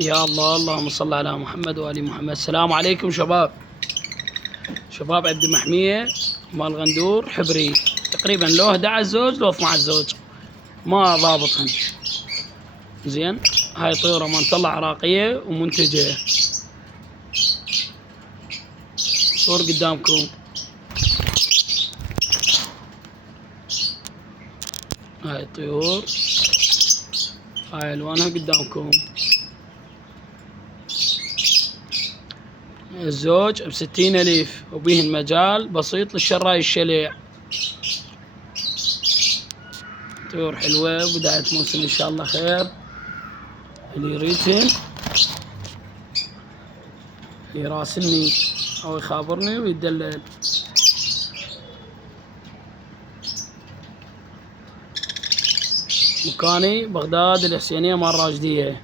يا الله، اللهم صل على محمد وآل محمد. السلام عليكم شباب. شباب عبد المحمية مال غندور حبري، تقريبا لو 11 زوج لو 12 زوج، ما ضابطهن. زين، هاي طيورة مالت الله عراقية ومنتجة. صور قدامكم، هاي الطيور، هاي الوانها قدامكم. الزوج ب60,000 وبيهن مجال بسيط للشراي الشليع. طيور حلوة، بداية موسم إن شاء الله خير. اللي يريدهن يراسلني أو يخابرني ويدلل. مكاني بغداد الحسينية مال راشدية.